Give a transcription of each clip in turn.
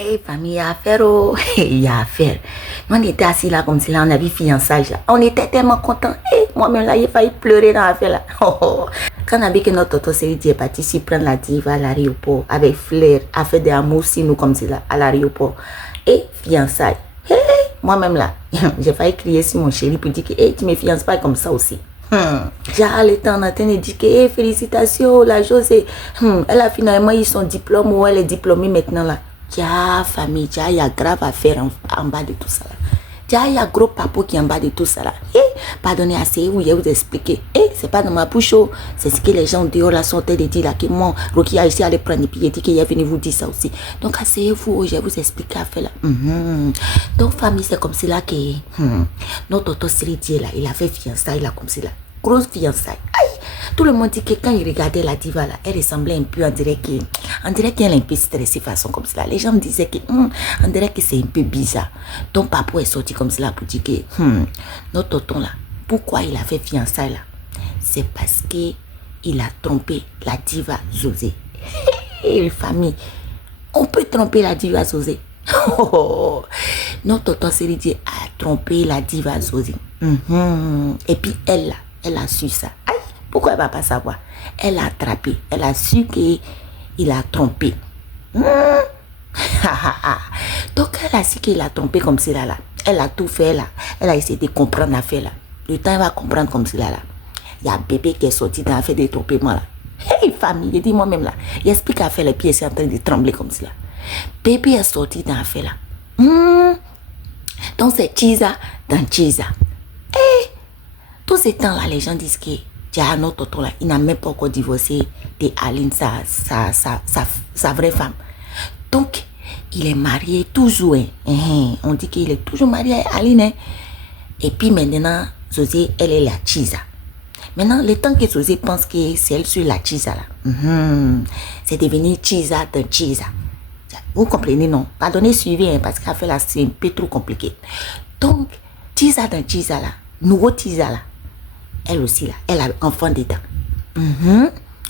Eh, famille, il y a affaire, oh. Il y a affaire. On était assis là comme si là, on avait fiançailles là. On était tellement contents. Eh, moi-même là, il failli pleurer dans l'affaire là. Oh, oh. Quand on a vu que notre Toto Série est parti ici prendre la diva à l'aéroport avec Flair, a fait des amours si nous comme ça là, à l'aéroport. Et fiançailles. Eh, moi-même là, j'ai failli crier sur mon chéri pour dire que tu me fiances pas comme ça aussi. Déjà, le temps, on a dit que félicitations, la José. Elle a finalement eu son diplôme ou elle est diplômée maintenant là. Tiens, famille, tiens, il y a grave à faire en bas de tout ça là. Tiens, il y a gros papo qui est en bas de tout ça là. Pardonnez assez, oui, je vais vous expliquer. C'est pas dans ma bouche, c'est ce que les gens dehors là sont en train de dire là, que moi, Rocky a ici à les prendre et puis il dit qu'il est venu vous dire ça aussi. Donc, asseyez-vous, je vais vous expliquer à faire là. Donc, famille, c'est comme cela que notre Toto Séridier là, il a fait fiançailles là, comme cela. Grosse fiançailles. Aïe! Tout le monde dit que quand il regardait la diva là, elle ressemblait un peu, on dirait qu'elle est un peu stressée façon comme cela. Les gens me disaient que, on dirait que c'est un peu bizarre. Donc papa est sorti comme cela pour dire que, notre tonton là, pourquoi il a fait fiançailles là? C'est parce que il a trompé la diva Zosé. Et famille, on peut tromper la diva Zosé. Notre tonton Séridie a trompé la diva Zosé. Et puis elle là, elle a su ça. Aïe, pourquoi elle va pas savoir? Elle a attrapé, elle a su qu'il a trompé. Donc elle a su qu'il a trompé comme cela là. Elle a tout fait là. Elle a essayé de comprendre l'affaire là. Le temps elle va comprendre comme cela là. Il y a un bébé qui est sorti dans l'affaire de trompement là. Hey famille, je dis moi-même là. Il explique à faire les pieds, c'est en train de trembler comme cela. Bébé est sorti dans l'affaire là. Donc c'est Chiza dans Chiza. Hey, tous ces temps-là, les gens disent que notre tonton là, il n'a même pas encore divorcé de Aline, sa vraie femme. Donc, il est marié toujours. On dit qu'il est toujours marié à Aline. Et puis maintenant, Zosé, elle est la Chiza. Maintenant, le temps que Zosé pense que c'est elle sur la Chiza là, c'est devenu Chiza de Chiza. Vous comprenez, non? Pardonnez, suivez, parce qu'à faire là, c'est un peu trop compliqué. Donc, Chiza de Chiza là, nouveau Chiza là, elle aussi là, elle a enfant dedans.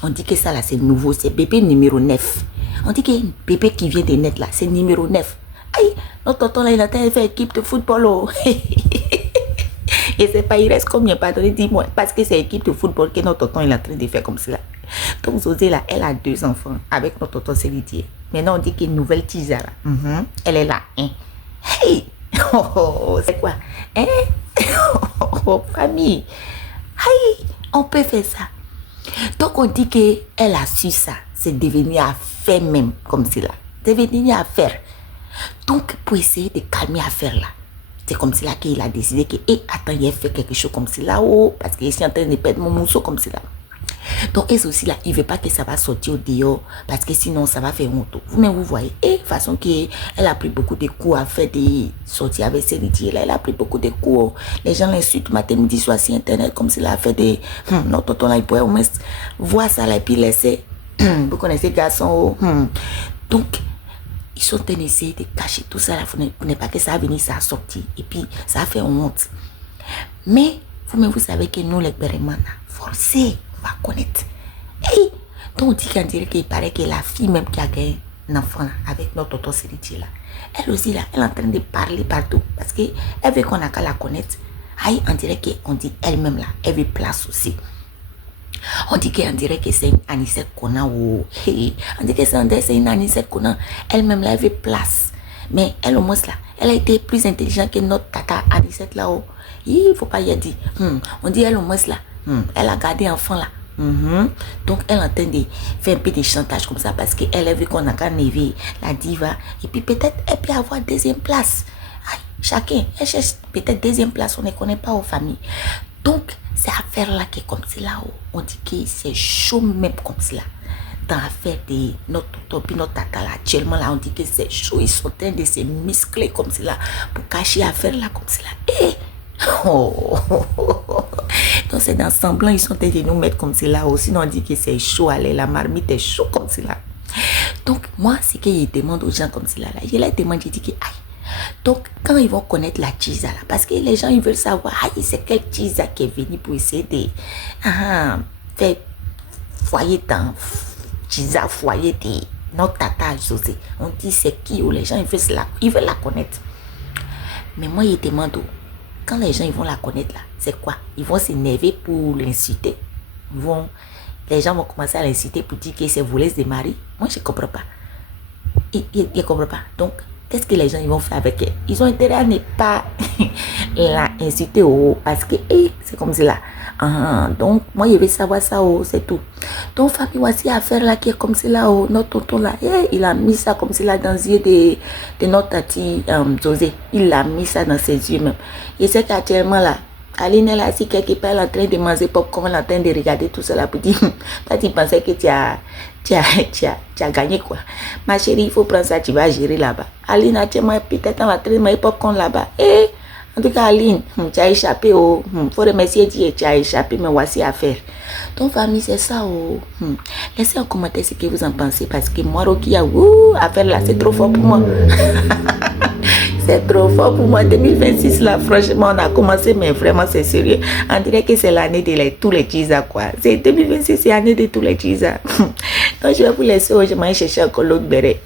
On dit que ça là, c'est nouveau, c'est bébé numéro 9. On dit que bébé qui vient de naître là, c'est numéro 9. Aïe, notre tonton là, il a fait équipe de football. Oh. Et c'est pas, il reste combien, pardonnez, dis-moi, parce que c'est équipe de football que notre tonton il est en train de faire comme cela. Donc Zosé là, elle a 2 enfants avec notre tonton Sélidier. Maintenant on dit qu'une nouvelle Tiza là, elle est là. Hey, c'est quoi? Famille. Aïe, on peut faire ça. Donc on dit qu'elle a su ça. C'est devenu à faire même comme cela. C'est devenu à faire. Donc pour essayer de calmer l'affaire là, c'est comme cela qu'il a décidé que, attends, il a fait quelque chose comme cela, parce qu'il est en train de perdre mon mousseau comme cela. Donc elle aussi là, il ne veut pas que ça va sortir au dehors, parce que sinon ça va faire honte. Vous-même vous voyez, de façon qu'elle a pris beaucoup de coups à faire des sorties avec Séridie là, elle a pris beaucoup de coups. Les gens l'insultent matin, midi, soir sur internet, comme cela a fait des... notre tonton là, il pourrait au moins voir ça là et puis laisser... vous connaissez garçon. Donc, ils sont en train d'essayer de cacher tout ça là, pour ne pas que ça va venir, ça sortir. Et puis, ça fait honte. Mais, vous-même, vous savez que nous, les Bérémans, forcés, on va connaître. Et, donc, on dit qu'on dirait qu'il paraît que la fille même qui a gagné un enfant là, avec notre tonton Séridie là, elle aussi là, elle est en train de parler partout. Parce qu'elle veut qu'on a qu'à la connaître. Aïe, on dirait qu'on dit elle-même là, elle veut place aussi. On dit qu'on dirait que c'est une Anicette Conan. On dit que c'est une Anicette Conan. Elle-même là, elle veut place. Mais elle au moins là, elle a été plus intelligente que notre tata Anicette là. Il ne faut pas y dire. On dit elle au moins là, elle a gardé enfant là. Donc elle est en train de faire un peu de chantage comme ça parce qu'elle a vu qu'on a qu'à néver la diva. Et puis peut-être elle peut avoir deuxième place. Aïe, chacun, elle cherche peut-être deuxième place. On ne connaît pas aux familles. Donc, c'est affaire là qui est comme cela. On dit que c'est chaud même comme cela. Dans l'affaire de notre tonton, notre tata là, actuellement là, on dit que c'est chaud. Ils sont en train de se muscler comme cela pour cacher l'affaire là comme cela. Donc, c'est dans semblant, ils sont en train de nous mettre comme cela. Sinon, on dit que c'est chaud. Allez, la marmite est chaud comme cela. Donc, moi, c'est qu'ils demandent aux gens comme cela là. Je leur demande, je dis que, aïe. Donc, quand ils vont connaître la Chiza là, parce que les gens ils veulent savoir, c'est quelle Chiza qui est venue pour essayer de faire foyer dans Chiza, foyer de notre tata José. On dit c'est qui ou les gens ils veulent la connaître. Mais moi, il demande quand les gens ils vont la connaître là, c'est quoi? Ils vont s'énerver pour l'insulter. Les gens vont commencer à l'insulter pour dire que c'est voleuse de mari. Moi, je ne comprends pas. Ils ne comprennent pas. Donc, qu'est-ce que les gens ils vont faire avec elle? Ils ont intérêt à ne pas la insulter parce que c'est comme cela. Donc, moi, je veux savoir ça, c'est tout. Donc, famille, voici affaire là qui est comme cela, notre tonton là, il a mis ça comme cela dans les yeux de notre tati José. Il a mis ça dans ses yeux même. Et c'est qu'actuellement là, Aline est là, si quelque part, elle est en train de manger popcorn, elle est en train de regarder tout cela pour dire, toi, tu pensais que tu as gagné quoi. Ma chérie, il faut prendre ça, tu vas gérer là-bas. Aline, actuellement, peut-être en train de manger popcorn là-bas. En tout cas, Aline, tu as échappé. Faut remercier Dieu, tu as échappé, mais voici à faire. Donc, famille, c'est ça. Laissez en commentaire ce que vous en pensez, parce que moi, Rokia, affaire là, c'est trop fort pour moi. C'est trop fort pour moi. 2026 là, franchement, on a commencé, mais vraiment c'est sérieux. On dirait que c'est l'année de tous les teasers quoi. C'est 2026, c'est l'année de tous les teasers. Donc je vais vous laisser, je vais chercher encore l'autre béret.